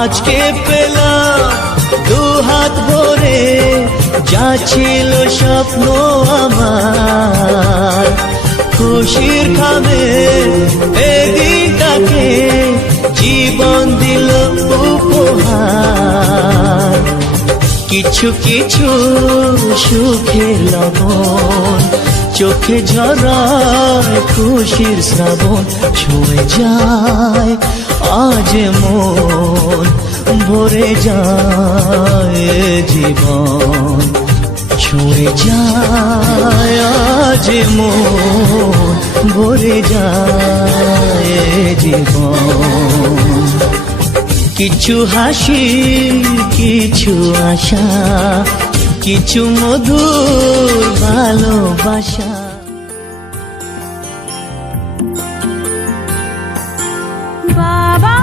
আজকে পেলাম দু হাত ভরে যা ছিল স্বপ্ন আমার, খুশির খাবে এদিনটাকে জীবন দিল উপহার। কিছু কিছু সুখের লবণ চোখে ঝরায় খুশির শ্রাবণ, ছুঁয়ে যায় আজ মন, ভরে যায় জীবন, ছুঁয়ে যায় আজ মন, ভরে যায় জীবন। কিছু হাসি, কিছু আশা, কিছু মধুর ভালোবাসা। बाबा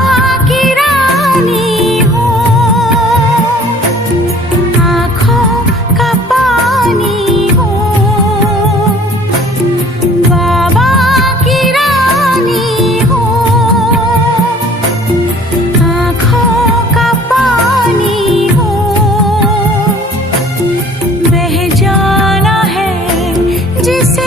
की रानी हो, आँखों का पानी हो। बाबा की रानी हो, आँखों का पानी हो। बह जाना है जिसे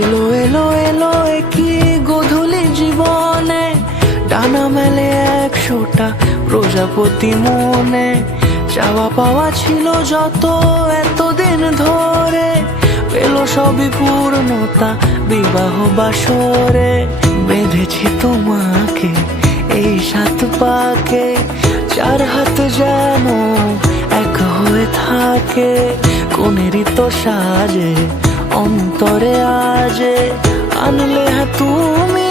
এলো এলো এলো কি গধূলি জীবনে, ডানা মেলে 100টা প্রজাপতি মনে। চাওয়া পাওয়া ছিল যত এতদিন ধরে, পেল সবই পূর্ণতা বিবাহ বাসরে। বেঁধেছি তোমাকে এই 7 পাকে, 4 হাত যেন এক হয়ে থাকে। কোনেরই তো সাজে অন্তরে আজে, আনলে তুমি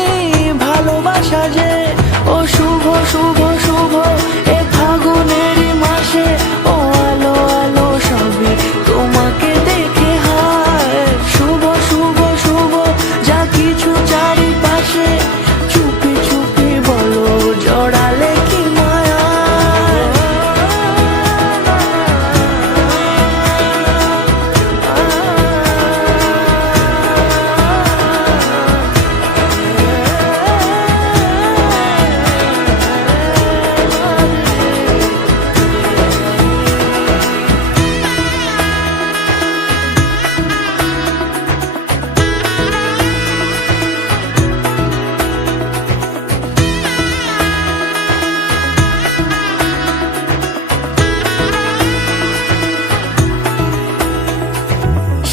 ভালোবাসা যে। ও শুভ শুভ শুভ এ ফাগুনেরই মাসে, ও আলো আলো সবই তোমাকে দেখে হায়। শুভ শুভ শুভ যা কিছু চারিপাশে, চুপি চুপি বলো জড়ালে কি মায়া।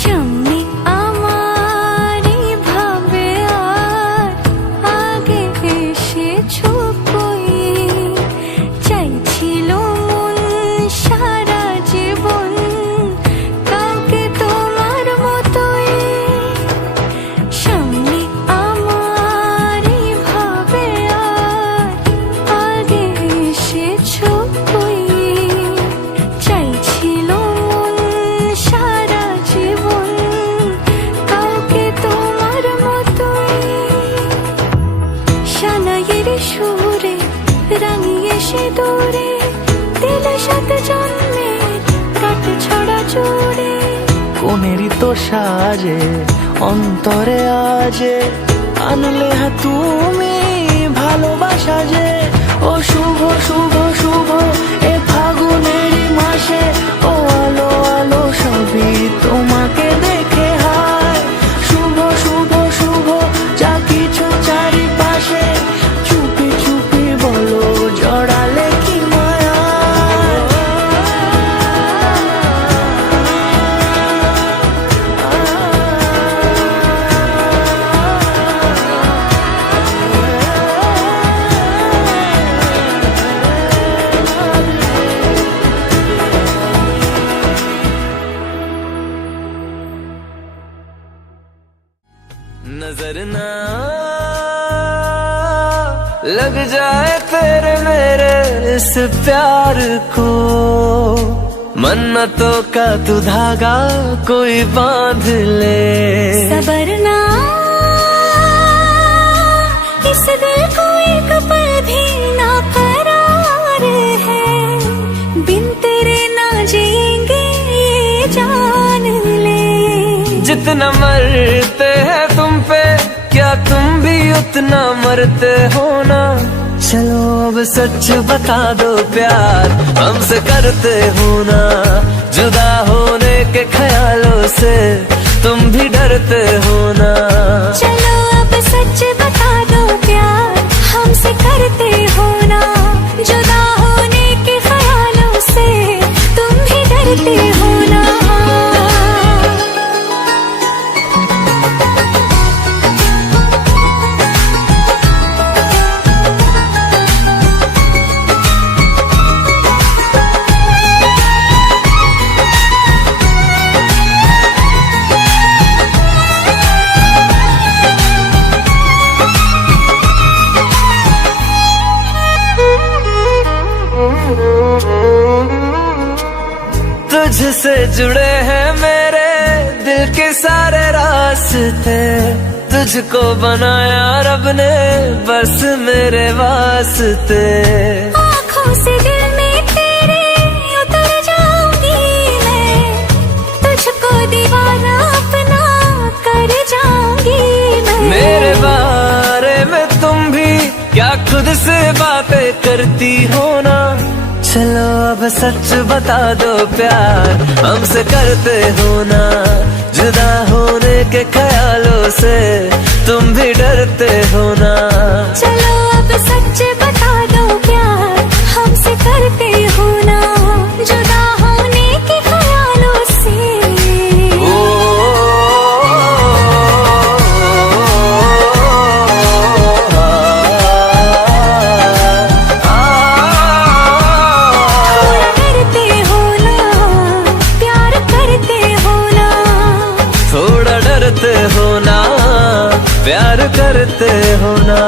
সামনে আমারই ভাবে আর আগে এসেছো কই, চাইছিল মন সারা জীবন কাউকে তোমার মতোই। সামনে আমারই ভাবে আর আগে এসেছো কই, চাইছিল মন সারা জীবন কাউকে তোমার মতোই। শালাইয়ের সুরে রাঙিয়ে সে দূরে, দিলে 7 জন্মের কাট ছড়া জোড়ে। কোনেরই তো সাজে অন্তরে আজে, আনলে তুমি ভালোবাসা যে। ও শুভ শুভ শুভ এ ফাগুনেরই মাসে, ও আলো আলো সবই তোমাকে দেখে হায়। শুভ শুভ শুভ যা কিছু চারিপাশে, চুপি চুপি বলো জড়ালে কি মায়া। नजर ना लग जाए तेरे मेरे इस प्यार को, मन्नतों का तू धागा कोई बांध ले। सबरना इस दिल को एक पल भी ना करार है, बिन तेरे ना जिएंगे ये जान ले। जितना मरते हैं तुम पे, क्या तुम भी उतना मरते हो ना। चलो अब सच बता दो प्यार हमसे करते हो ना। जुदा होने के ख्यालों से तुम भी डरते हो ना। चलो अब सच बता दो प्यार हमसे करते हो ना। जुदा होने के ख्यालों से तुम भी डरते हो ना। तुझसे जुड़े हैं मेरे दिल के सारे रास्ते, तुझको बनाया रब ने बस मेरे वास्ते। आँखों से दिल में तेरे उतर जाऊंगी मैं, तुझको दीवाना अपना कर जाऊंगी मैं। मेरे बारे में तुम भी क्या खुद से बातें करती हो ना। चलो अब सच बता दो प्यार हमसे करते हो ना। जुदा होने के ख्यालों से तुम भी डरते हो ना। चलो अब सच बता दो प्यार हमसे करते हो ना, जुदा होने के ख्यालों से। थोड़ा डरते हो ना, प्यार करते हो ना।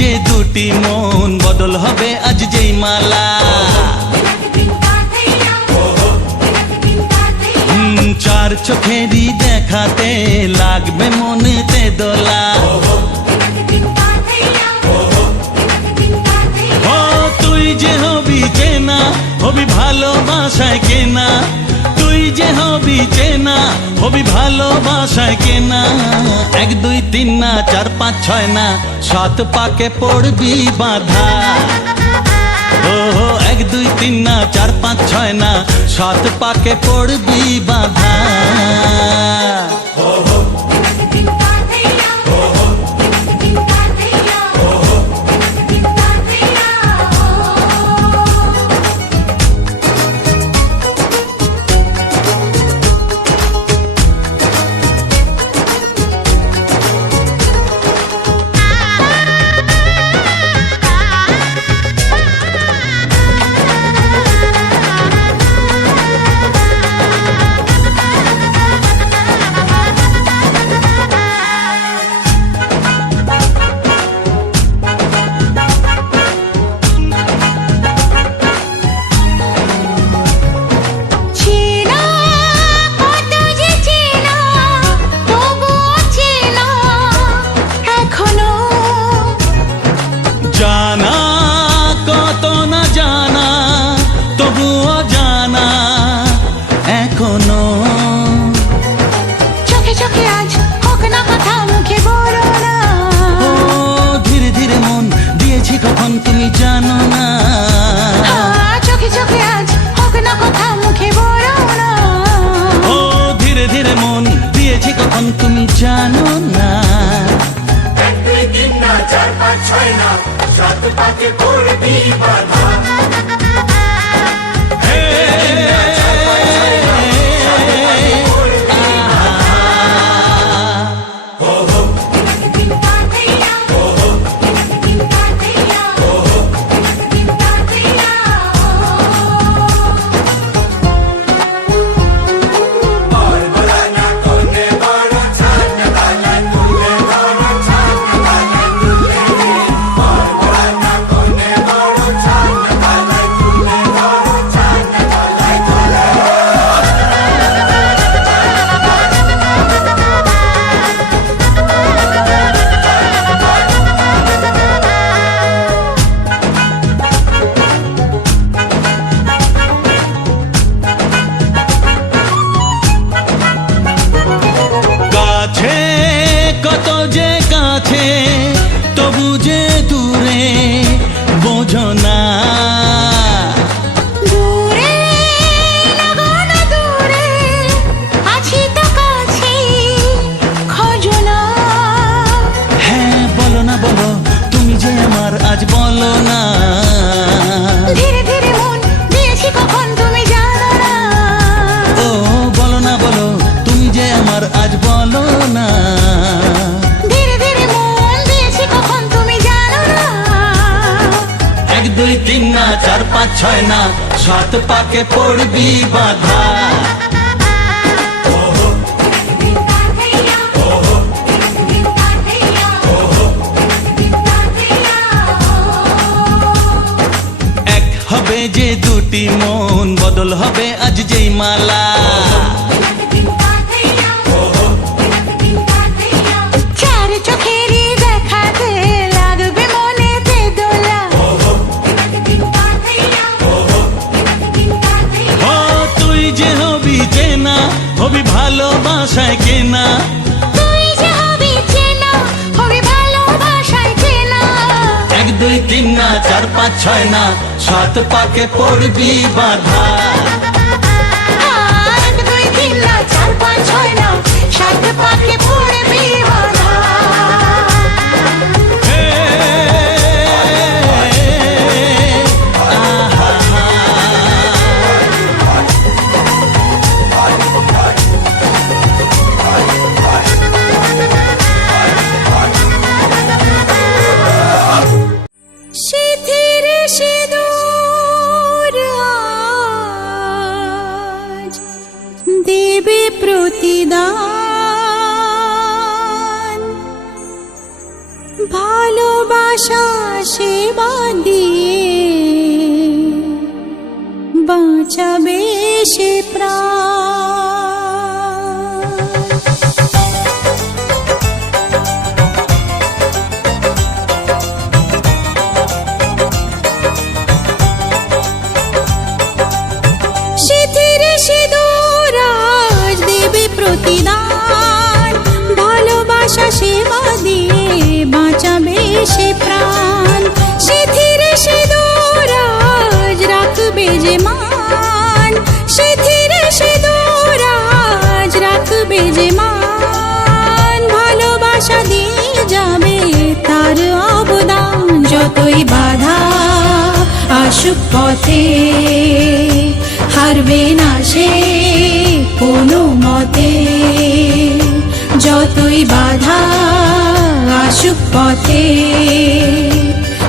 যে দুটি মন বদল হবে আজ যেই মালা, চার চোখেরই দেখাতে লাগবে মনেতে দোলা। ও তুই যে হবি চেনা, হবি ভালোবাসায় কেনা, তুই যে হবি চেনা, হবি ভালোবাসায় কেনা। 1 2 3 না 4 5 6 না 7 পাকে পড়বি বাধা। ও 1 2 3 না 4 5 6 না 7 পাকে পড়বি বাধা। জানা কত না জানা তবুও জানা এখনো। চোখে চোখে আজ হোক না কথা মুখে বলো না। ও ধীরে ধীরে মন দিয়েছি কখন তুমি জানো না। চোখে চোখে আজ হোক না কথা মুখে বলো না। ও ধীরে ধীরে মন দিয়েছি কখন তুমি জানো না। 1 2 3 না 4 5 6 না 7 পাকে পড়বি বাধা। কত যে কাছে তবু যে দূরে বোঝো না। দূরে লাগানো দূরে আছি তো কাছে খোঁজো না। হ্যাঁ বলো না বলো তুমি যে আমার আজ বলো না। ধীরে ধীরে মন দিয়েছি কখন তুমি জানো না। ও বলো না বলো তুমি যে আমার আজ বলো না। ধীরে ধীরে মন দিয়েছি কখন তুমি জানো না। 1 2 3 না 4 5 6 না সাত পাকে পড়বি বাধা। এক হবে যে দুটি মন, বদল হবে আজ যেই মালা। চার চোখেরই দেখাতে লাগবে মনেতে দোলা। ও তুই যে হবি চেনা, হবি ভালোবাসায় কেনা। তুই যে হবি চেনা, হবি ভালোবাসায় চেনা। এক দুই তিন না, চার পাঁচ ছয় না, সাত পাকে পড়বি বাধা। এক দুই তিন না, চার পাঁচ ছয় না, সাত পাকে পড়বি বাধা। হে, আহা, সিঁথির সিঁদুর আজ দেবে প্রতিদান, ভালোবাসা সেবা দিয়ে বাঁচাবে সে প্রাণ। সিঁথির সিঁদুর আজ দেবে প্রতিদান, ভালোবাসা সেবা দিয়ে বাঁচাবে সে প্রাণ। সিঁথির সিঁদুর আজ রাখবে যে মান, সিঁথির সিঁদুর আজ রাখবে যে মান, ভালোবাসা দিয়ে যাবে তার অবদান। যতই বাধা আসুক পথে, হারবে না সে কোনো মতে। যতই বাধা আসুক পথে,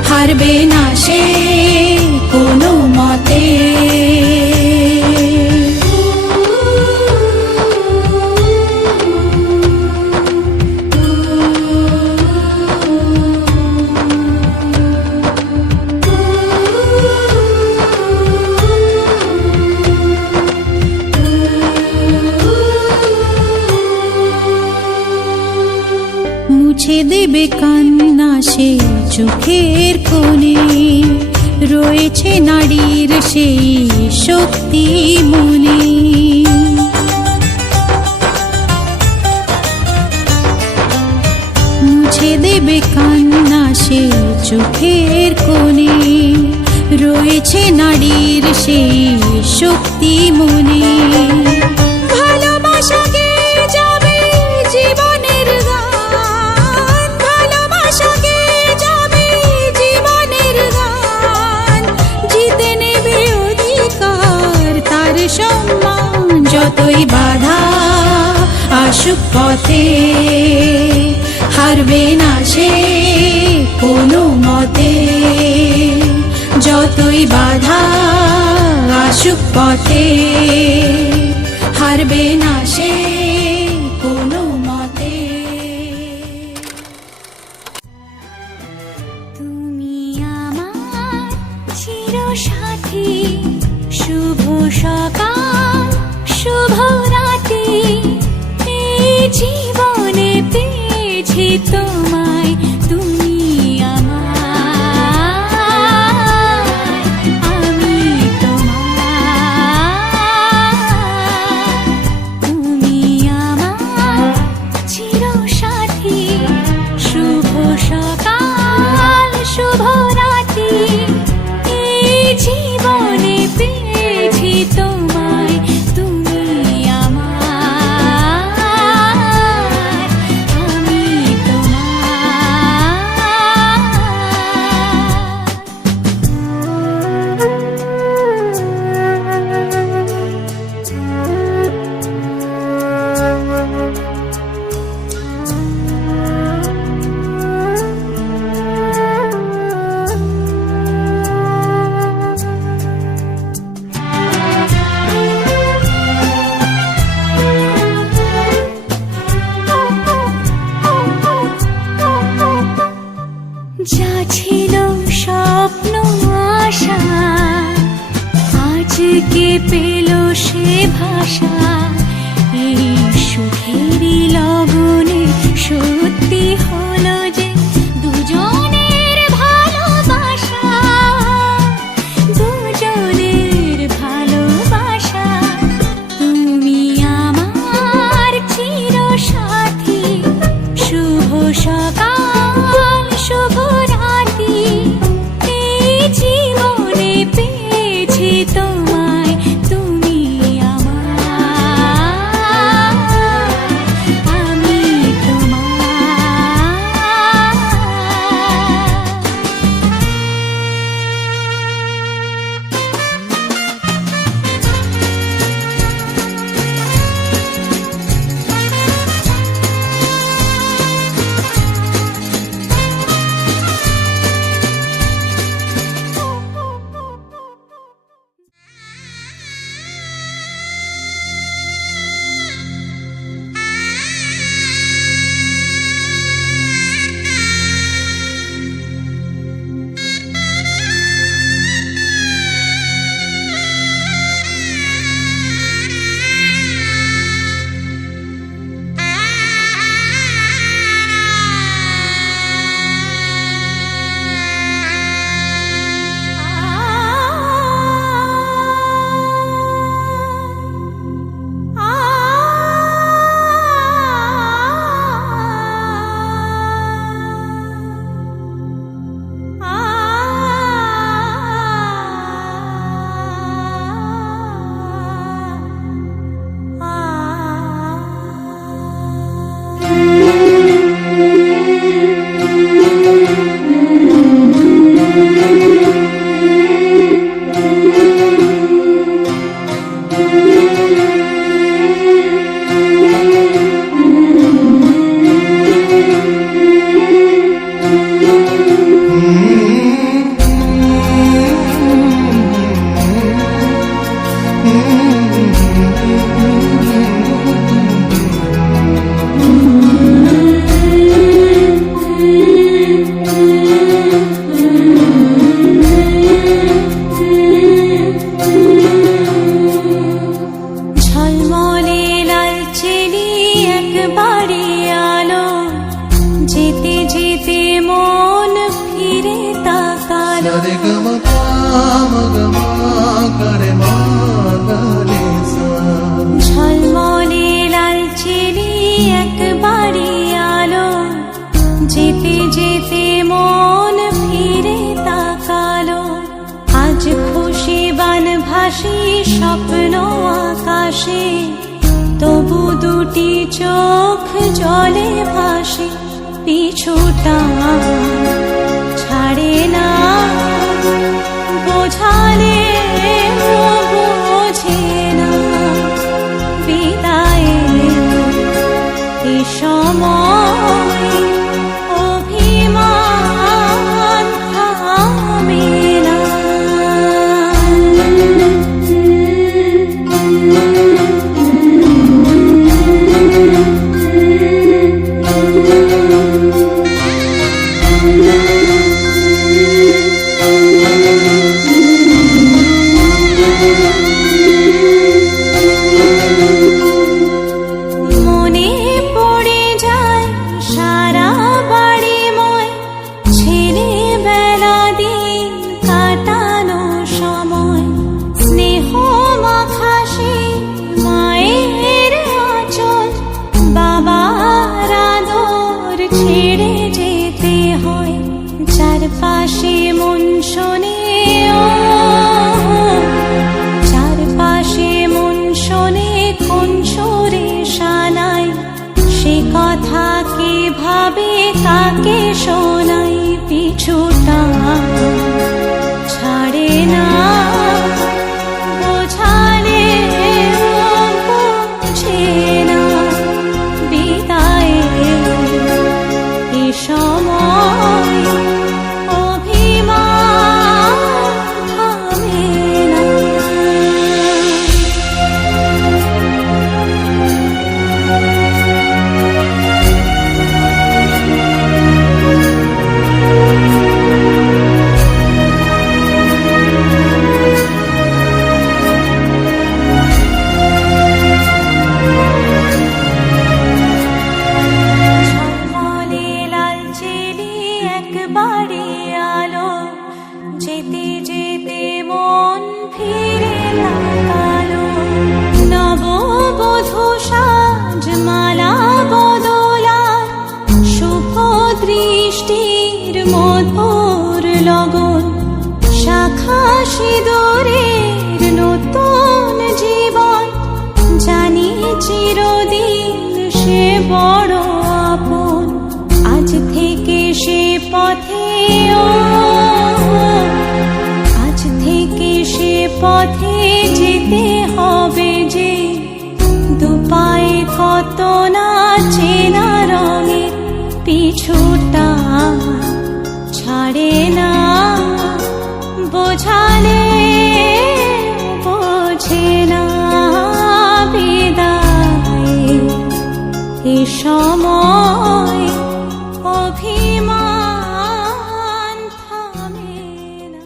হারবে না সে কোনো মতে। মুছে দেবে কান্না সে চোখের কোণে, রয়েছে নারীর সেই শক্তি মনে। মুছে দেবে কান্না সে চোখের কোণে, রয়েছে নারীর সেই শক্তি মনে। ভালোবাসা গেয়ে যাবে জীবনের গান, ভালোবাসা গেয়ে যাবে জীবনের গান, জিতে নেবে অধিকার তার সম্মান। যতই বাধা আসুক পথে, হারবে না সে কোনো মতে। যতই বাধা আসুক পথে, হারবে না সে কোনো মতে। তুমি আমার চিরসাথী, শুভ সকাল শুভ রাতি, এই জীবনে পেয়েছি তোমায়। তুমি আমার যা ছিল স্বপ্ন আশা আজকে পেল সে ভাষা। এই সুখেরই লগনে সত্যি হলো যে দুজনের ভালোবাসা, দুজনের ভালোবাসা। তুমি আমার চিরসাথী, শুভ সকাল শুভ রাতি। এই জীবনে পেয়েছি তোমায়, তুমি আমার, আমি তোমার। ঝলমলে লাল চেলি একবারে আলো, যেতে যেতে মন ফিরে তাকালো। ঝলমলে লাল চেলি একবারে আলো, যেতে যেতে মন ফিরে তাকালো। আজ খুশি বান ভাসি স্বপ্ন আকাশে, তবু দুটি চোখ জলে ভাসে। পিছুটা ছাড়ে না, বোঝালে বোঝে না। বিদায়ের এ সময় অভিমান থামে না। মনে পড়ে যায় সারা বাড়িময় ছেলেবেলা দিন কাটানো সময়। স্নেহ মাখাসে মায়ের আঁচল, বাবার আদর ছেড়ে যেতে হয়। চারপাশে মন শোনে, চারপাশে মন শোনে কোন সুরে শানাই। সে কথা কে ভাবে কাকে শোনাই। পিছুটা ছাড়ে না, বোঝালে বোঝে না। বিদায়ের এ সময় অভিমান মধুর লগন, শাখা সিঁদুরের নতুন জীবন, জানি চিরদিন সে বড় আপন। আজ থেকে সে পথে আজ থেকে সে পথে যেতে হবে যে, দুপায়ে কত না চেনা রঙে পিছুটা ছাড়ে না, বোঝালে বোঝে না বিদায় এ সময় অভিমান থামে না।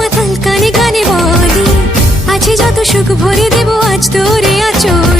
মাতাল কানে কানে বলি, আছে যত সুখ ভরে দেব আজ তোরে আচল।